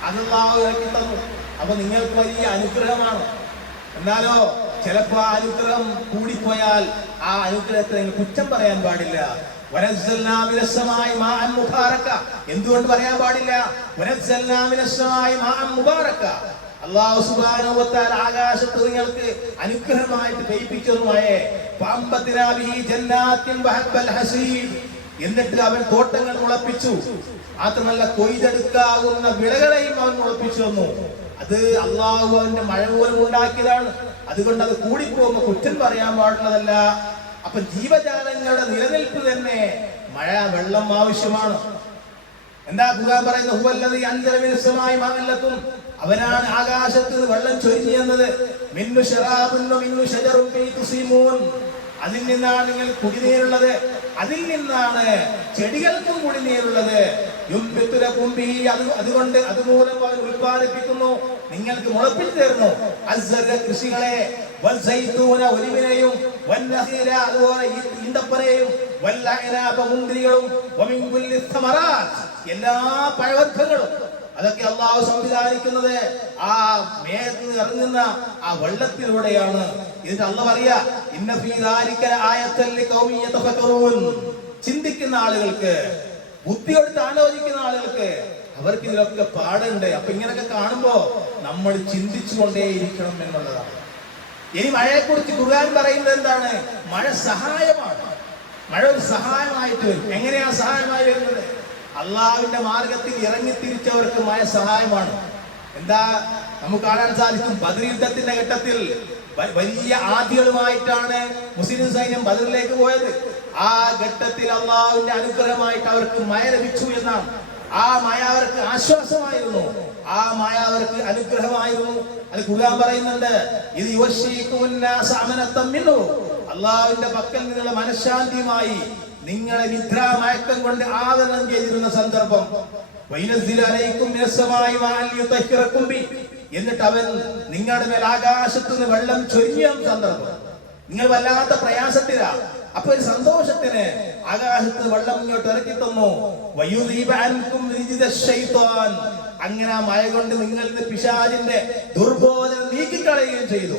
അത് അല്ലാഹു ഇറക്കി തന്നു. അപ്പൊ നിങ്ങൾക്ക് വലിയ അനുഗ്രഹമാണ്. എന്നാലോ ചിലപ്പോ ആ അനുഗ്രഹം കൂടിപ്പോയാൽ ആ അനുഗ്രഹത്തെ നിങ്ങൾ കുറ്റം പറയാൻ പാടില്ല. എന്തുകൊണ്ട് പറയാൻ പാടില്ല? അല്ലാഹു സുബ്ഹാനഹു വ തആല ആകാശത്ത് നിങ്ങൾക്ക് അനുഗ്രഹമായിട്ട് പെയ്യിപ്പിച്ചതുമായ എന്നിട്ട് അവൻ തോട്ടങ്ങൾ മുളപ്പിച്ചു. മാത്രമല്ല കൊയ്തെടുക്കാവുന്ന വിളകളെയും അവൻ മുളപ്പിച്ചു തന്നു. അത് അല്ലാഹു അവന്റെ മഴ പോലും ഉണ്ടാക്കിയതാണ്. അതുകൊണ്ട് അത് കൂടിപ്പോകുമ്പോൾ കുറ്റം പറയാൻ പാടുള്ളതല്ല. അപ്പൊ ജീവജാലങ്ങളുടെ നിലനിൽപ്പ് തന്നെ മഴ, വെള്ളം ആവശ്യമാണ്. എന്താ ഖുർആൻ പറയുന്നത്? ഹുവല്ലദീ അൻസല മിനസ് സമാഇ മാഅൻ ലക്കും, അവനാണ് ആകാശത്ത് നിന്ന് വെള്ളം ചൊരിഞ്ഞു തന്നത്. മിന്നു ശറാബുൻ വ മിന്നു ശജറുൻ ഫീ തുസീമൂൻ, അതിൽ നിന്നാണ് നിങ്ങൾ കുടിനീരുള്ളത്, അതിൽ നിന്നാണ് ചെടികൾക്കും കുടിനീരുള്ളത്. അതുകൊണ്ട് അതുമൂലം അവൻ ഉൽപ്പാദിപ്പിക്കുന്നു, നിങ്ങൾക്ക് മുളപ്പിച്ചു തരുന്നു. കൃഷികളെ, ഒലിവിനെയും, അതുപോലെ ഈന്തപ്പനയെയും, മുന്തിരികളും, എല്ലാ പഴവർഗ്ഗങ്ങളും. അതൊക്കെ അല്ലാഹു സംവിധാനിക്കുന്നത് ആ മേഘത്തിൽ ഇറങ്ങുന്ന ആ വെള്ളത്തിലൂടെയാണ്. ഇതിന് അല്ലാഹു പറയാ, ഇന്ന ഫീ ദാലിക ആയത്തൻ ലിഖൗമി യതഫക്കറൂൻ, ചിന്തിക്കുന്ന ആളുകൾക്ക്, ബുദ്ധിയെടുത്ത് ആലോചിക്കുന്ന ആളുകൾക്ക് അവർക്ക് ഇതിലൊക്കെ പാടുണ്ട്. അപ്പൊ ഇങ്ങനെയൊക്കെ കാണുമ്പോ നമ്മൾ ചിന്തിച്ചുകൊണ്ടേയിരിക്കണം എന്നുള്ളതാണ്. ഇനി മഴയെക്കുറിച്ച് ഖുർആൻ പറയുന്നത് എന്താണ്? മഴ സഹായമാണ്. മഴ ഒരു സഹായമായിട്ട് വരും. എങ്ങനെയാണ് സഹായമായി വരുന്നത്? അള്ളാഹുവിന്റെ മാർഗത്തിൽ ഇറങ്ങി തിരിച്ചവർക്ക് മഴ സഹായമാണ്. എന്താ നമുക്ക് കാണാൻ സാധിക്കും? ബദർ യുദ്ധത്തിന്റെ ഘട്ടത്തിൽ വലിയ ആദികളുമായിട്ടാണ് മുസ്ലിം സൈന്യം ബദറിലേക്ക് പോയത്. ആ ഘട്ടത്തിൽ അള്ളാഹുവിന്റെ അനുഗ്രഹമായിട്ട് അവർക്ക് മഴ ലഭിച്ചു എന്നാണ്. ആ മഴ അവർക്ക് ആശ്വാസമായിരുന്നു, ആ മഴ അവർക്ക് അനുഗ്രഹമായിരുന്നു. അത് ഖുർആൻ പറയുന്നുണ്ട്, ഇത് അള്ളാഹുവിന്റെ പക്കൽ നിന്നുള്ള മനഃശാന്തിയുമായി നിങ്ങളെ നിദ്രാമയക്കം കൊണ്ട് ആവരണം ചെയ്തിരുന്ന സന്ദർഭം. എന്നിട്ട് അവൻ നിങ്ങളുടെ മേൽ ആകാശത്തു നിന്ന് വെള്ളം ചൊരിഞ്ഞ സന്ദർഭം. നിങ്ങൾ വല്ലാത്ത പ്രയാസത്തിലാ, അപ്പൊ ഒരു സന്തോഷത്തിന് ആകാശത്ത് വെള്ളം ഇങ്ങോട്ട് ഇറക്കി തന്നു. അങ്ങനെ ആ മഴ കൊണ്ട് നിങ്ങളിൽ നിന്ന് പിശാചിന്റെ ദുർബോധന നീക്കിക്കളയുകയും ചെയ്തു.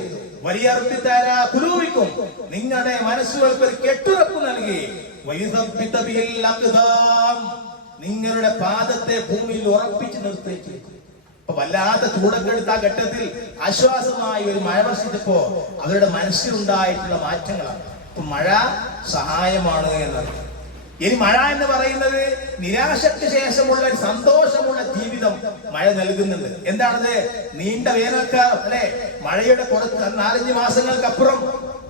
കുലൂപിക്കും, നിങ്ങളുടെ മനസ്സുകൾക്ക് ഒരു കെട്ടുറപ്പ് നൽകി. നിങ്ങളുടെ പാദത്തെ ഭൂമിയിൽ ഉറപ്പിച്ചു നിർത്തി. അപ്പൊ വല്ലാത്ത ചൂടൊക്കെടുത്ത ആ ഘട്ടത്തിൽ ആശ്വാസമായി ഒരു മഴ വർഷിച്ചപ്പോ അവരുടെ മനസ്സിലുണ്ടായിട്ടുള്ള മാറ്റങ്ങളാണ്. അപ്പൊ മഴ സഹായമാണ് എന്നത്. ഇനി മഴ എന്ന് പറയുന്നത് നിരാശയ്ക്ക് ശേഷമുള്ള സന്തോഷമുള്ള ജീവിതം മഴ നൽകുന്നുണ്ട്. എന്താണത്? നീണ്ട വേനൽക്കാലം അല്ലെ, മഴയുടെ കുറച്ച് 4-5 മാസങ്ങൾക്കപ്പുറം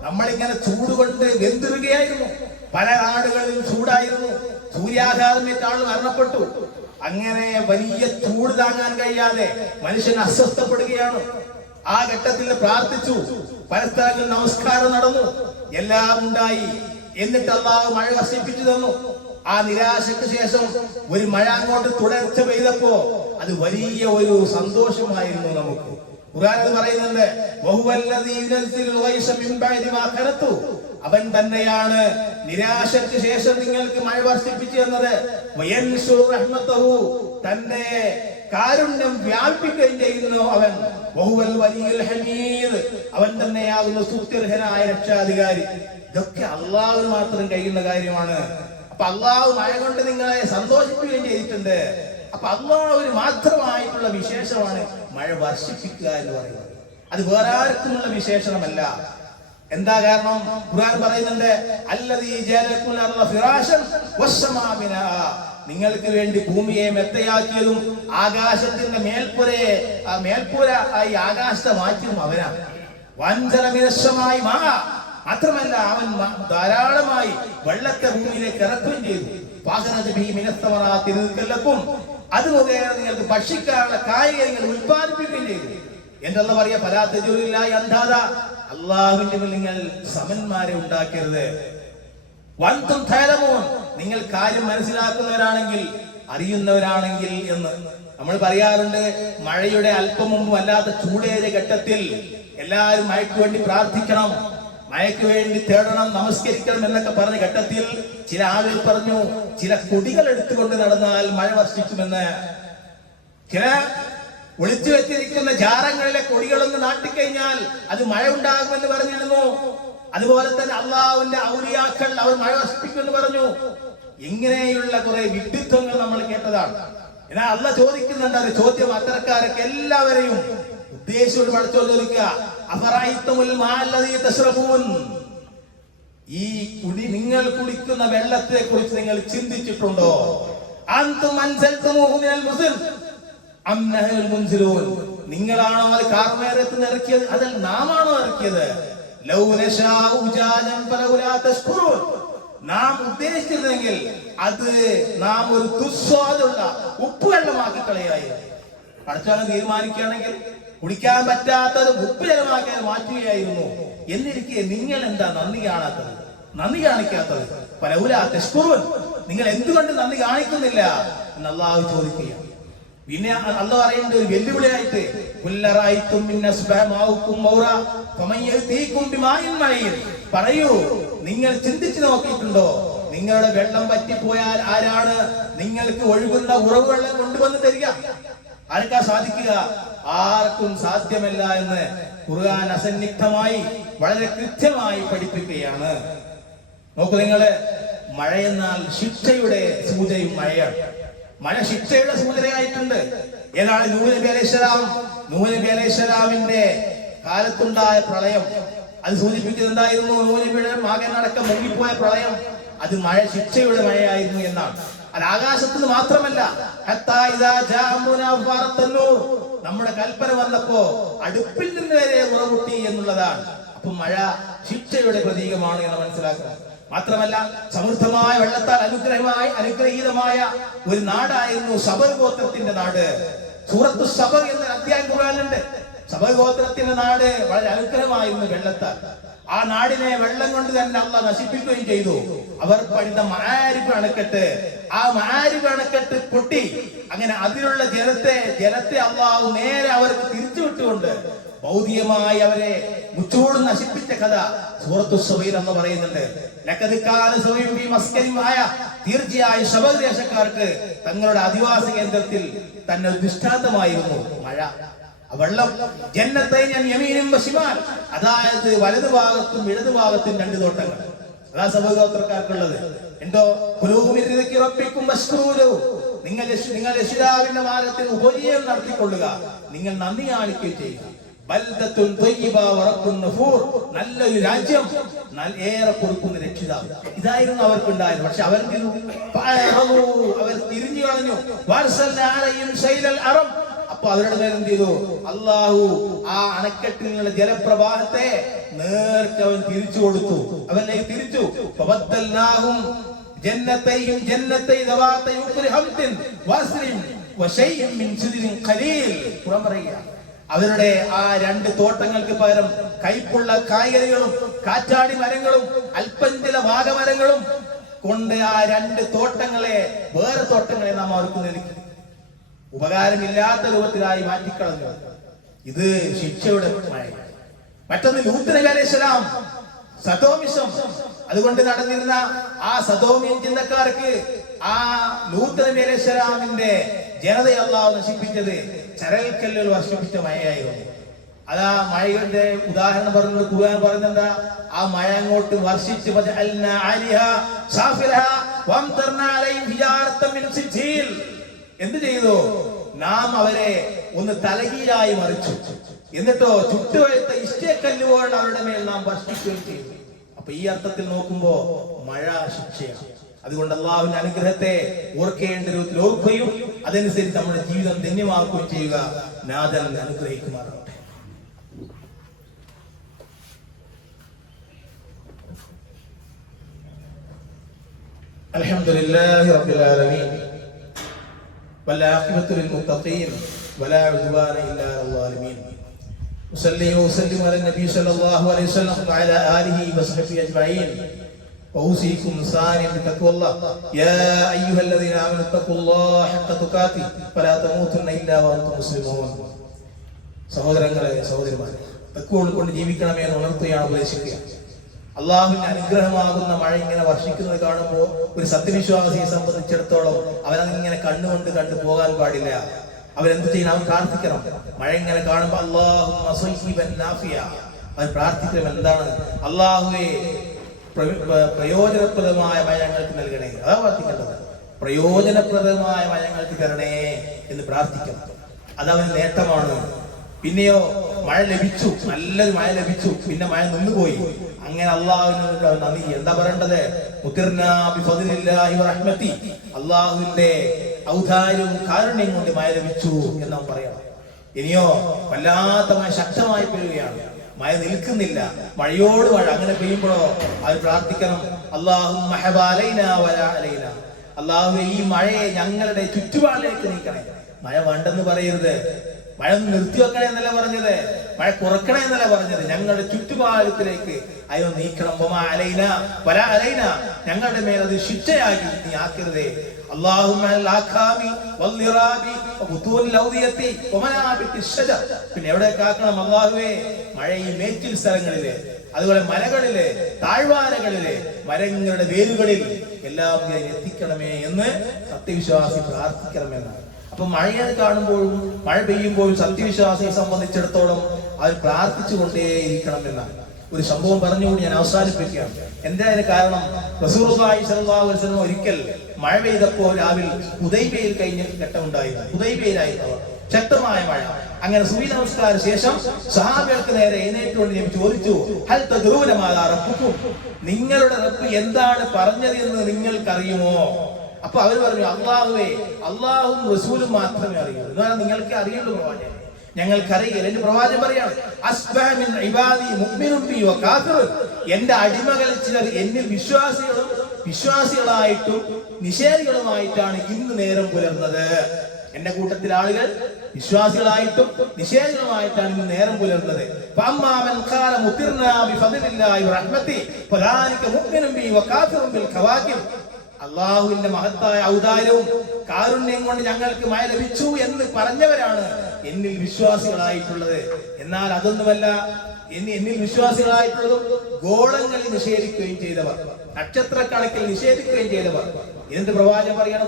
നമ്മളിങ്ങനെ ചൂട് കൊണ്ട് വെന്തിരുകയായിരുന്നു. പല നാടുകളിലും ചൂടായിരുന്നു, സൂര്യാഘാതമേറ്റ ആൾ മരണപ്പെട്ടു. അങ്ങനെ വലിയ ചൂട് താങ്ങാൻ കഴിയാതെ മനുഷ്യൻ അസ്വസ്ഥപ്പെടുകയാണ്. ആ ഘട്ടത്തിൽ പ്രാർത്ഥിച്ചു, പല സ്ഥലങ്ങളിൽ നമസ്കാരം നടന്നു, എല്ലാം ഉണ്ടായി. എന്നിട്ട് അല്ലാഹു മഴ വർഷിപ്പിച്ചു തന്നു. ആ നിരാശയ്ക്ക് ശേഷം ഒരു മഴ അങ്ങോട്ട് തുടർച്ച പെയ്തപ്പോ അത് വലിയ ഒരു സന്തോഷമായിരുന്നു നമുക്ക്. ഖുർആൻ പറയുന്നുണ്ട്, അവൻ തന്നെയാണ് നിരാശയ്ക്ക് ശേഷം നിങ്ങൾക്ക് മഴ വർഷിപ്പിച്ചു തന്നത്. തന്റെ കാരുണ്യം വ്യാപിപ്പിക്കുകയും ചെയ്യുന്നു അവൻ. അവൻ തന്നെയാകുന്നു സ്തുത്യർഹനായ രക്ഷാധികാരി. ഇതൊക്കെ അള്ളാഹു മാത്രം കഴിയുന്ന കാര്യമാണ്. അപ്പൊ അള്ളാഹു മഴ കൊണ്ട് നിങ്ങളെ സന്തോഷിപ്പിക്കുകയും ചെയ്തിട്ടുണ്ട്. അപ്പൊ അള്ളാഹുവിന് മാത്രമായിട്ടുള്ള വിശേഷമാണ് മഴ വർഷിപ്പിക്കുക എന്ന് പറയുന്നത്. അത് വേറെ ആർക്കുമുള്ള വിശേഷണമല്ല. എന്താ കാരണം? ഖുർആൻ പറയുന്നുണ്ട്, അല്ലദീ ജഅലകുൽ അർള ഫിറാശൻ വസ്സമാ ബിനാഅ, നിങ്ങൾക്ക് വേണ്ടി ഭൂമിയെ മെത്തയാക്കിയതും ആകാശത്തിന്റെ മേൽപ്പുര ആയി ആകാശത്തെ മാറ്റിയതും അവനാണ്. വൻജല മിനശ്ശമായി മാ, മാത്രമല്ല അവൻ ധാരാളമായി വെള്ളത്തെ ഭൂമിയിലേക്ക് ഇറക്കുകയും ചെയ്തു. അത് മുഖേന നിങ്ങൾക്ക് ഭക്ഷിക്കാനുള്ള കായിക നിങ്ങൾ ഉത്പാദിപ്പിക്കുകയും ചെയ്തു. എന്റെ അല്ലാഹ് പറയാ പരാതിയില്ല അന്താത അള്ളാഹുവിന്റെ നിങ്ങൾ സമന്മാരെ ഉണ്ടാക്കരുത്. വൻതും തഅലമൂൻ നിങ്ങൾ കാര്യം മനസ്സിലാക്കുന്നവരാണെങ്കിൽ അറിയുന്നവരാണെങ്കിൽ എന്ന് നമ്മൾ പറയാറുണ്ട്. മഴയുടെ അല്പം മുമ്പ് വല്ലാത്ത ചൂടേറിയ ഘട്ടത്തിൽ എല്ലാവരും മഴയ്ക്ക് വേണ്ടി പ്രാർത്ഥിക്കണം, മഴയ്ക്ക് വേണ്ടി തേടണം, നമസ്കരിക്കണം എന്നൊക്കെ പറഞ്ഞ ഘട്ടത്തിൽ ചില ആളുകൾ പറഞ്ഞു ചില കൊടികൾ എടുത്തുകൊണ്ട് നടന്നാൽ മഴ വർഷിക്കുമെന്ന്. ചില ഒളിച്ചു വെച്ചിരിക്കുന്ന ജാറങ്ങളിലെ കൊടികളൊന്ന് നാട്ടിക്കഴിഞ്ഞാൽ അത് മഴ ഉണ്ടാകുമെന്ന് പറഞ്ഞിരുന്നു. അതുപോലെ തന്നെ അള്ളാഹുവിന്റെ ഔലിയാക്കൾ അവർ മഴ വർഷിപ്പിക്കുമെന്ന് പറഞ്ഞു. ഇങ്ങനെയുള്ള കുറെ വിഡ്ഢിത്വങ്ങൾ നമ്മൾ കേട്ടതാണ്. എന്നാൽ അള്ളാഹ് ചോദിക്കുന്നുണ്ട്, അത് ചോദ്യം അത്തരക്കാരൊക്കെ എല്ലാവരെയും ഉദ്ദേശിച്ചോട് പഠിച്ചോ ചോദിക്കുക. ഈ കുടി നിങ്ങൾ കുടിക്കുന്ന വെള്ളത്തെ കുറിച്ച് നിങ്ങൾ ചിന്തിച്ചിട്ടുണ്ടോ? നിങ്ങളാണോ അത് കാർമേരത്തിൽ ഇറക്കിയത്, അതിൽ നാമാണോ ഇറക്കിയത്? നാം ഉദ്ദേശിച്ചിരുന്നെങ്കിൽ അത് നാം ഒരു ദുസ്വാദുള്ള ഉപ്പ് വെള്ളമാക്കി കളയായിരുന്നു. പഠിച്ചാണ് തീരുമാനിക്കുകയാണെങ്കിൽ കുടിക്കാൻ പറ്റാത്തത് ഉപ്പ് ജലമാക്കി മാറ്റുകയായിരുന്നു. എന്നിരിക്കെ നിങ്ങൾ എന്താ നന്ദി കാണാത്തത്, നന്ദി കാണിക്കാത്തത്? നിങ്ങൾ എന്തുകൊണ്ട് നന്ദി കാണിക്കുന്നില്ല എന്ന് അള്ളാഹു ചോദിക്കുക. പിന്നെ അള്ളാഹ് പറയുന്നത് ഒരു വെല്ലുവിളിയായിട്ട്, പറയൂ നിങ്ങൾ ചിന്തിച്ചു നോക്കിയിട്ടുണ്ടോ, നിങ്ങളുടെ വെള്ളം പറ്റിപ്പോയാൽ ആരാണ് നിങ്ങൾക്ക് ഒഴുകുന്ന ഉറവ് വെള്ളം കൊണ്ടുവന്ന് തരിക? ആർക്കാ സാധിക്കുക? ആർക്കും സാധ്യമല്ല എന്ന് ഖുർആൻ അസന്നിഗ്ധമായി വളരെ കൃത്യമായി പഠിപ്പിക്കുകയാണ്. നോക്കൂ നിങ്ങള്, മഴയെന്നാൽ ശിക്ഷയുടെ സൂചനയും മഴയാണ്. മഴ ശിക്ഷയുടെ സൂചനയായിട്ടുണ്ട്. ഏതാണ്? നൂഹ് നബി അലൈഹിസ്സലാമിന്റെ കാലത്തുണ്ടായ പ്രളയം. അത് സൂചിപ്പിക്കുന്നത് എന്തായിരുന്നു? നൂഹ് നബിയുടെ മകനടക്കം മുങ്ങിപ്പോയ പ്രളയം. അത് മഴ ശിക്ഷയുടെ മഴയായിരുന്നു എന്നാണ്. അത് ആകാശത്ത് നിന്ന് മാത്രമല്ല, നമ്മുടെ കൽപ്പന വന്നപ്പോ അടുപ്പിൽ നിന്ന് വരെ ഉറവുട്ടി എന്നുള്ളതാണ്. അപ്പൊ മഴ ശിക്ഷയുടെ പ്രതീകമാണ് എന്ന് മനസ്സിലാക്കണം. മാത്രമല്ല, സമൃദ്ധമായ വെള്ളത്താൽ അനുഗ്രഹീതമായ ഒരു നാടായിരുന്നു സബർ ഗോത്രത്തിന്റെ നാട്. സൂറത്തു സബർ എന്ന അധ്യായം ഖുർആനിലുണ്ട്. സബർ ഗോത്രത്തിന്റെ നാട് വളരെ അനുഗ്രഹമായിരുന്നു വെള്ളത്താൽ. ആ നാടിനെ വെള്ളം കൊണ്ട് തന്നെ അള്ളാഹ് നശിപ്പിക്കുകയും ചെയ്തു. അവർ പണിത മആരിബ് അണക്കെട്ട്, ആ മആരിബ് അണക്കെട്ട് പൊട്ടി. അങ്ങനെ അതിലുള്ള ജലത്തെ അള്ളാഹു നേരെ അവർക്ക് തിരിച്ചുവിട്ടുകൊണ്ട് ഭൗതികമായി അവരെ മുച്ചോട് നശിപ്പിച്ച കഥ സൂറത്തു സബയിൽ എന്ന് പറയുന്നുണ്ട്. തീർച്ചയായും ശബർ ദേശക്കാർക്ക് തങ്ങളുടെ അധിവാസ കേന്ദ്രത്തിൽ തന്നെ ഒരു ദൃഷ്ടാന്തമായിരുന്നു മഴ. വെള്ളം അതായത് വലതുഭാഗത്തും ഇടതുഭാഗത്തും രണ്ട് തോട്ടങ്ങൾ. അതാ സബഗോത്രക്കാർക്കുള്ളത്. എന്തോ നിങ്ങൾ രക്ഷിതാവിന്റെ മാർഗത്തിൽ ഉപജീവനം നടത്തിക്കൊള്ളുക, നിങ്ങൾ നന്ദി കാണിക്കുകയും ചെയ്യുക. നല്ലൊരു രാജ്യം, ഏറെ കൊടുക്കുന്ന രക്ഷിതാവ്, ഇതായിരുന്നു അവർക്കുണ്ടായത്. പക്ഷെ അവർ തിരിഞ്ഞു കളഞ്ഞു. അപ്പൊ അവരുടെ നേരം എന്ത് ചെയ്തു? അള്ളാഹു ആ അണക്കെട്ടിൽ നിന്നുള്ള ജലപ്രവാഹത്തെ നേർക്ക് അവൻ തിരിച്ചു കൊടുത്തു, അവനിലേക്ക് തിരിച്ചു. അവരുടെ ആ രണ്ട് തോട്ടങ്ങൾക്ക് പകരം കൈപ്പുള്ള കായ്കനികളും കാറ്റാടി മരങ്ങളും അല്പം ചില വാഗമരങ്ങളും കൊണ്ട് ആ രണ്ട് തോട്ടങ്ങളെ, വേറെ തോട്ടങ്ങളെ നാം അവർക്ക് നൽകി. ഉപകാരമില്ലാത്ത രൂപത്തിലായി മാറ്റിക്കളഞ്ഞു. ഇത് ശിക്ഷയുടെ മഴ. മറ്റൊന്ന് ലൂത്ത് നബി അലൈഹിസ്സലാം, സദോമിസം. അതുകൊണ്ട് നടന്നിരുന്ന ആ സദോമിയൻ ചിന്തക്കാർക്ക് ആ ലൂത്ത് നബി അലൈഹിസ്സലാമിന്റെ ജനതയെ അല്ലാഹു നശിപ്പിച്ചത് ചരൽക്കല്ലുകൾ വർഷിപ്പിച്ച മഴയായിരുന്നു. അതാ മഴയുടെ ഉദാഹരണം പറഞ്ഞു ഖുർആൻ പറയുന്നുണ്ട്. ആ മഴ അങ്ങോട്ട് വർഷിച്ച് എന്ത് ചെയ്തു? നാം അവരെ ഒന്ന് തലകീഴായി മറിച്ചു, എന്നിട്ടോ ചുട്ടുവഴുത്ത ഇഷ്ടികല്ലുകൾ അവരുടെ മേൽ നാം വർഷിക്കുകയും ചെയ്തു. അപ്പൊ ഈ അർത്ഥത്തിൽ നോക്കുമ്പോ മഴ ശിക്ഷയാണ്. അതുകൊണ്ട് അള്ളാഹുവിന്റെ അനുഗ്രഹത്തെ ഓർക്കേണ്ട രൂപത്തിൽ ഓർക്കുകയും അതനുസരിച്ച് നമ്മുടെ ജീവിതം ധന്യമാക്കുകയും ചെയ്യുക. നാഥൻ അനുഗ്രഹിക്കുമാറാകട്ടെ. അൽഹംദുലില്ലാഹി റബ്ബിൽ ആലമീൻ. والعاقبة للمتقين ولا عدوان إلا على الظالمين. أصلي وأسلم على النبي صلى الله عليه وسلم وعلى آله وصحبه أجمعين. وأوصيكم ثانيا بتقوى الله يا أيها الذين آمنوا اتقوا الله حق تقاته ولا تموتن إلا وأنتم مسلمون. സഹോദരങ്ങളെ സഹോദരിമാരെ, തഖ്വ കൊണ്ട് ജീവിക്കണമേ എന്ന് ഉണർത്തുകയാണ് ഉപദേശിക്കുക. അള്ളാഹുവിന്റെ അനുഗ്രഹമാകുന്ന മഴ ഇങ്ങനെ വർഷിക്കുന്നത് കാണുമ്പോൾ ഒരു സത്യവിശ്വാസിയെ സംബന്ധിച്ചിടത്തോളം അവനങ്ങനെ കണ്ണുകൊണ്ട് കണ്ടു പോകാൻ പാടില്ല. അവരെന്ത് ചെയ്യണം? അവൻ പ്രാർത്ഥിക്കണം. മഴ ഇങ്ങനെ കാണുമ്പോൾ അവൻ പ്രാർത്ഥിക്കണം. എന്താണ്? അള്ളാഹുവേ, പ്രയോജനപ്രദമായ മഴ ഞങ്ങൾക്ക് നൽകണേ. അതാ പ്രാർത്ഥിക്കേണ്ടത്. പ്രയോജനപ്രദമായ മഴ ഞങ്ങൾക്ക് തരണേ എന്ന് പ്രാർത്ഥിക്കണം. അതവന് നേട്ടമാണ്. പിന്നെയോ മഴ ലഭിച്ചു, നല്ലൊരു മഴ ലഭിച്ചു, പിന്നെ മഴ നിന്നുപോയി. അങ്ങനെ അള്ളാഹുവിനോട് നന്ദി. എന്താ പറയേണ്ടത്? അള്ളാഹുവിന്റെ ഔദാര്യവും കാരുണ്യം കൊണ്ട് മഴ ലഭിച്ചു എന്ന് നാം പറയണം. ഇനിയോ വല്ലാത്ത മഴ ശക്തമായി പെയ്യുകയാണ്, മഴ നിൽക്കുന്നില്ല, മഴയോട് മഴ. അങ്ങനെ പെയ്യുമ്പോഴോ അത് പ്രാർത്ഥിക്കണം. അള്ളാഹുവേ, ഈ മഴയെ ഞങ്ങളുടെ ചുറ്റുപാടിലേക്ക് നീക്കണേ. മഴ വേണ്ടെന്ന് പറയരുത്. മഴ നിർത്തിവെക്കണേ എന്നല്ല പറഞ്ഞത്, മഴ കുറക്കണേ എന്നല്ല പറഞ്ഞത്. ഞങ്ങളുടെ ചുറ്റുപാടത്തിലേക്ക് അയോ നീക്കണം. ഞങ്ങളുടെ മേൽ അത് ശിക്ഷയാക്കി നീ ആക്കരുതേ. പിന്നെ എവിടെ കാക്കണം? അല്ലാഹുവേ, മഴ ഈ മേച്ചിൽ സ്ഥലങ്ങളിലെ, അതുപോലെ മലകളിലെ, താഴ്വാരകളിലെ, മരങ്ങളുടെ വേരുകളിൽ എല്ലാം എത്തിക്കണമേ എന്ന് സത്യവിശ്വാസി പ്രാർത്ഥിക്കണമെന്നാണ്. അപ്പൊ മഴയെ കാണുമ്പോഴും മഴ പെയ്യുമ്പോഴും സത്യവിശ്വാസിയെ സംബന്ധിച്ചിടത്തോളം അവർ പ്രാർത്ഥിച്ചു കൊണ്ടേയിരിക്കണം എന്നാണ്. ഒരു സംഭവം പറഞ്ഞുകൊണ്ട് ഞാൻ അവസാനിപ്പിക്കുകയാണ്. എന്താ അതിന് കാരണം? റസൂലുള്ളാഹി സ്വല്ലല്ലാഹു അലൈഹി വസല്ലം ഒരിക്കൽ മഴ പെയ്തപ്പോൾ രാവിലെ ഹുദൈബിയയിൽ കഴിഞ്ഞ ഘട്ടമുണ്ടായിരുന്നു. ഹുദൈബിയയിലായിരുന്നു ശക്തമായ മഴ. അങ്ങനെ സുബഹി നമസ്കാര ശേഷം സഹാബികൾക്ക് നേരെ എഴുന്നേറ്റുകൊണ്ട് നബി ചോദിച്ചു, ഹൽ തദ്റൂന മാദാ റബ്ബുക്കും, നിങ്ങളുടെ റബ്ബ് എന്താണ് പറഞ്ഞത് എന്ന് നിങ്ങൾക്കറിയുമോ? അപ്പൊ അവർ പറഞ്ഞു, അള്ളാഹുവേ, അള്ളാഹും റസൂലും മാത്രമേ അറിയൂ. എന്ന് പറഞ്ഞാൽ നിങ്ങൾക്ക് അറിയുള്ളൂ പ്രവാചകൻ, ഞങ്ങൾക്കറിയില്ല. എന്റെ പ്രവാചകൻ പറയാണ്, എന്റെ അടിമകളിൽ ചിലർ എന്നിൽ വിശ്വാസികളായിട്ടും നിഷേധികളുമായിട്ടാണ് ഇന്ന് നേരം പുലർന്നത്. എന്റെ കൂട്ടത്തിലെ ആളുകൾ വിശ്വാസികളായിട്ടും നിഷേധികളുമായിട്ടാണ് ഇന്ന് നേരം പുലർന്നത്. അള്ളാഹുവിന്റെ മഹത്തായ ഔദാര്യവും കാരുണ്യം കൊണ്ട് ഞങ്ങൾക്ക് മഴ ലഭിച്ചു എന്ന് പറഞ്ഞവരാണ് എന്നിൽ വിശ്വാസികളായിട്ടുള്ളത്. എന്നാൽ അതൊന്നുമല്ല, എന്നിൽ വിശ്വാസികളായിട്ടുള്ളതും ഗോളങ്ങളിൽ നിഷേധിക്കുകയും ചെയ്തവർ, നക്ഷത്രക്കണക്കിൽ നിഷേധിക്കുകയും ചെയ്തവർ. ഇതിന്റെ പ്രവാചകൻ പറയാണ്,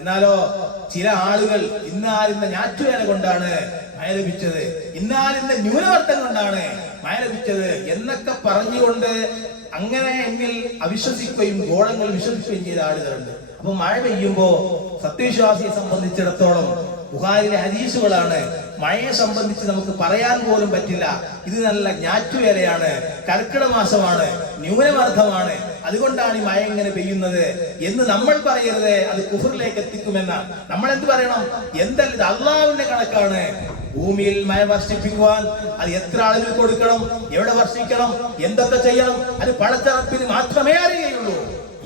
എന്നാലോ ചില ആളുകൾ ഇന്നാലിന്ന ഞാറ്റുവേല കൊണ്ടാണ് മഴ ലഭിച്ചത്, ഇന്നാലിന്ന ന്യൂനമർത്തം കൊണ്ടാണ് മഴ ലഭിച്ചത് എന്നൊക്കെ പറഞ്ഞുകൊണ്ട് അങ്ങനെ എന്നിൽ അവിശ്വസിക്കുകയും ഗോളങ്ങൾ വിശ്വസിക്കുകയും ചെയ്ത ആളുകളുണ്ട്. അപ്പൊ മഴ പെയ്യുമ്പോ സത്യവിശ്വാസിയെ സംബന്ധിച്ചിടത്തോളം ബുഖാരിയിലെ ഹദീസുകളാണ്. മഴയെ സംബന്ധിച്ച് നമുക്ക് പറയാൻ പോലും പറ്റില്ല. ഇത് നല്ല ഞാറ്റുവേലയാണ്, കർക്കിടക മാസമാണ്, ന്യൂനമർദ്ദമാണ്, അതുകൊണ്ടാണ് ഈ മഴ ഇങ്ങനെ പെയ്യുന്നത് എന്ന് നമ്മൾ പറയരുത്. അത് കുഫറിലേക്ക് എത്തിക്കുമെന്നാണ്. നമ്മൾ എന്ത് പറയണം? എന്തല്ല, ഇത് അള്ളാഹുവിന്റെ കണക്കാണ്. ഭൂമിയിൽ മഴ വർഷിപ്പിക്കുവാൻ അത് എത്ര ആളുകൾ കൊടുക്കണം, എവിടെ വർഷിക്കണം, എന്തൊക്കെ ചെയ്യണം, അത് പടച്ചറപ്പിന് മാത്രമേ അറിയുകയുള്ളൂ.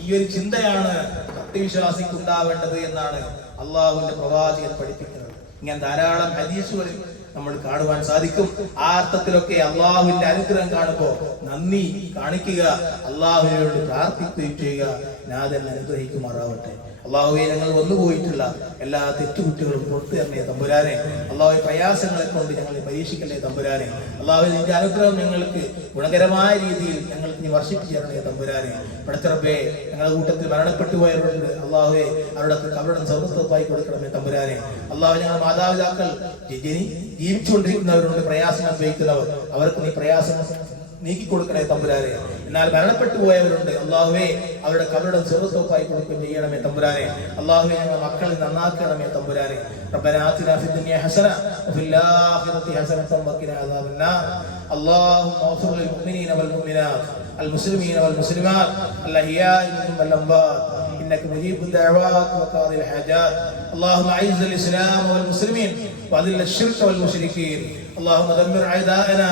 ഈ ഒരു ചിന്തയാണ് സത്യവിശ്വാസിക്ക് ഉണ്ടാവേണ്ടത് എന്നാണ് അള്ളാഹുവിന്റെ പ്രവാചകൻ പഠിപ്പിക്കുന്നത്. ഇങ്ങനെ ധാരാളം ഹദീസുകൾ നമ്മൾ കാണുവാൻ സാധിക്കും. ആ അർത്ഥത്തിലൊക്കെ അള്ളാഹുവിന്റെ അനുഗ്രഹം കാണുമ്പോൾ നന്ദി കാണിക്കുക, അള്ളാഹുവിനോട് പ്രാർത്ഥിക്കുകയും ചെയ്യുക. നാഥൻ അനുഗ്രഹിക്കുമാറാവട്ടെ. അള്ളാഹുവെ, ഞങ്ങൾ വന്നുപോയിട്ടുള്ള എല്ലാ തെറ്റുകുറ്റങ്ങളും പുറത്തു തരണേ തമ്പുരാനെ. അള്ളാഹുവെ, പ്രയാസങ്ങളെ കൊണ്ട് ഞങ്ങളെ പരീക്ഷിക്കല്ലേ തമ്പുരാനെ. അള്ളാഹുവെ, നിന്റെ അനുഗ്രഹം ഞങ്ങൾക്ക് ഗുണകരമായ രീതിയിൽ ഞങ്ങൾക്ക് നീ വർഷിപ്പിച്ചു തരണേ തമ്പുരാനെ. പടച്ചറപ്പേ, ഞങ്ങളുടെ കൂട്ടത്തിൽ മരണപ്പെട്ടു പോയവരുണ്ട്. അള്ളാഹുവെ, അവരുടെ സൗഹൃദമായി കൊടുക്കണമേ തമ്പുരാനെ. അള്ളാഹു, ഞങ്ങളുടെ മാതാപിതാക്കൾ ജീവിച്ചുകൊണ്ടിരിക്കുന്നവരുണ്ട്, പ്രയാസം അനുഭവിക്കുന്നവർ, അവർക്ക് നീ പ്രയാസം നീക്കിക്കൊടുക്കണേ തമ്പുരാനെ. എന്നാൽ മരണപ്പെട്ടു പോയവരുണ്ട്. അള്ളാഹുവേ, അവരുടെ കബറുടെ ചെറുത്തോപ്പായി കൊടുക്കുകയും ചെയ്യണമേ തമ്പുരാനെ. അള്ളാഹുവേ, ഞങ്ങളുടെ മക്കളെ നന്നാക്കണമേ തമ്പുരാനെ. റബ്ബനാ ആതിനാ ഫിദ് ദുനിയ ഹസന വഫിൽ ആഖിറതി ഹസനതൻ വഖിനാ അദാബന്നാർ. അല്ലാഹുമ്മ ഗ്ഫിർ ലിൽ മുഅ്മിനീന വൽ മുഅ്മിനാത്ത് അൽ മുസ്ലിമീന വൽ മുസ്ലിമാത്ത് അൽ അഹ്യാഇ മിൻഹും വൽ അംവാത് إنك مجيب الدعوات وقاضي الحاجات. اللهم أعز الإسلام والمسلمين وأذل الشرك والمشركين. اللهم دمر أعداءنا